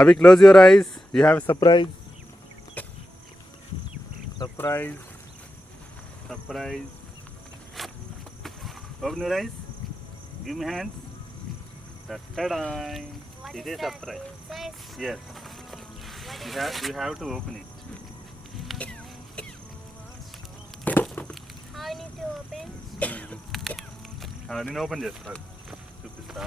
Abhi, close your eyes. You have a surprise. Surprise. Surprise. Open your eyes. Give me hands. Ta-da! It is a surprise. Yes. You have to open it. How I need to open? నేను open చేస్తాను, చూపిస్తా.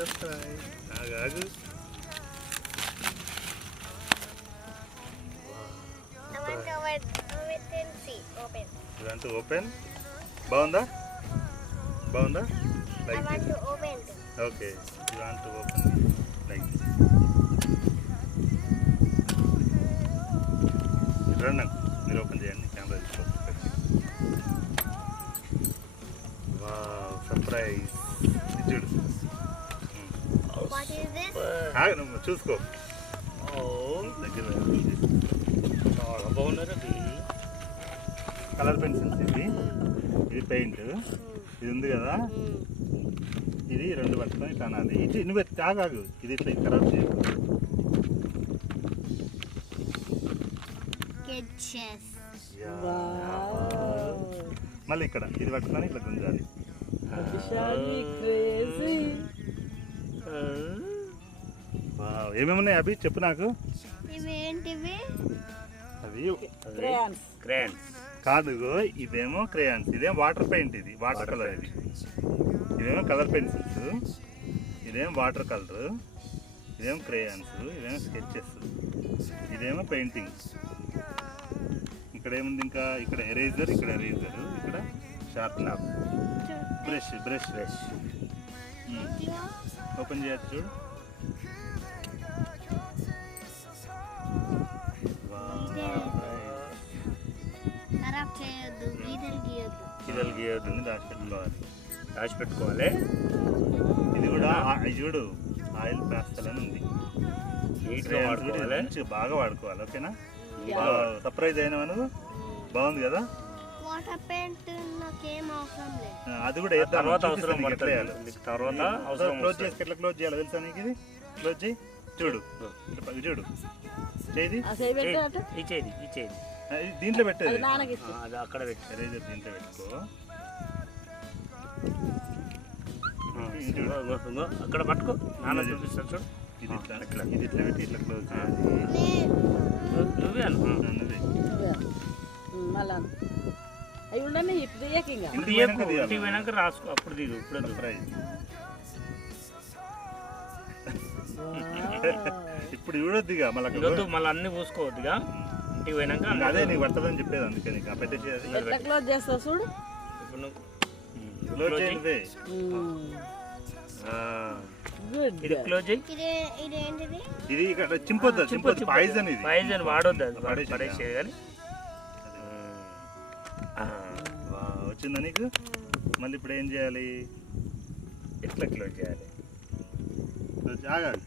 Surprise. ఆగు. I want to open. See, open. You want to open? బాగుందా? బాగుందా? I want to open. Okay. You want to open like this. రండి, మీరు open చేయండి, camera తీసుకోండి. Wow, surprise. చూడు. What is this? నువ్వు చూసుకో. దగ్గర చాలా బాగున్నారు. కలర్ పెన్సిల్స్ ఇది పెయింట్, ఇది ఉంది కదా, ఇది రెండు పట్టుకొని కానాలి. ఇది నువ్వు తాగాగు, ఇది ఇట్లా ఖరాబ్ చేయకు. మళ్ళీ ఇక్కడ ఇది పట్టుకొని ఇట్లా గుంజాలి. ఏమేమి ఉన్నాయి అభి, చెప్పు నాకు. అవి క్రేయాన్స్ కాదు, ఇదేమో క్రేయాన్స్, ఇదేమో వాటర్ పెయింట్, ఇది వాటర్ కలర్, ఇదేమో కలర్ పెన్సిల్స్, ఇదేమో వాటర్ కలర్, ఇదేమో క్రేయాన్స్, ఇదేమో స్కెచెస్, ఇదేమో పెయింటింగ్. ఇక్కడ ఏముంది ఇంకా, ఇక్కడ ఎరేజర్, ఇక్కడ షార్ప్నర్, బ్రష్. ఓపెన్ చేయొచ్చు, చూడు. గీతలు గీయద్దు, దాచిపెట్టుకోవాలి. ఇది కూడా చూడు, ఆయిల్ ప్యాస్టల్ అని ఉంది, బాగా వాడుకోవాలి. ఓకేనా? సర్ప్రైజ్ అయినా నువ్వు, బాగుంది కదా. అది కూడా క్లోజ్ చేసి ఎట్లా క్లోజ్ చేయాలి తెలుసా నీకు? ఇది క్లోజ్ చేయి, చూడు చూడు, చేయి దీంట్లో పెట్టేది, అక్కడ పెట్టి ఎరేజర్ దీంట్లో పెట్టుకో. అక్కడ పట్టుకో, నాన్న చూపిస్తాను చూడు. ఇది ఇట్లా పెట్టి ఇట్లా క్లోజ్ చేయాలి. రాసుకో, అప్పుడు తీరు. ఇప్పుడు ఇప్పుడు చూడొద్దుగా, మళ్ళీ అన్ని పూసుకోవద్దుగా. ఇంటికి పోయినాక అదే నీకు పడుతుందని చెప్పేది, అందుకే నీకు పెట్టేసేది. క్లోజ్ చేస్తావు చూడు, క్లోజ్ చేయండి. ఇది క్లోజ్ చేయి. ఇది ఇక్కడ చింపొద్దు, పాయిజన్. ఇది పాయిజన్ వాడొద్దు, పడేసేది. కానీ వచ్చిందా నీకు? మళ్ళీ ఇప్పుడు ఏం చేయాలి? ఎట్లా క్లోజ్ చేయాలి? ఆగాలి.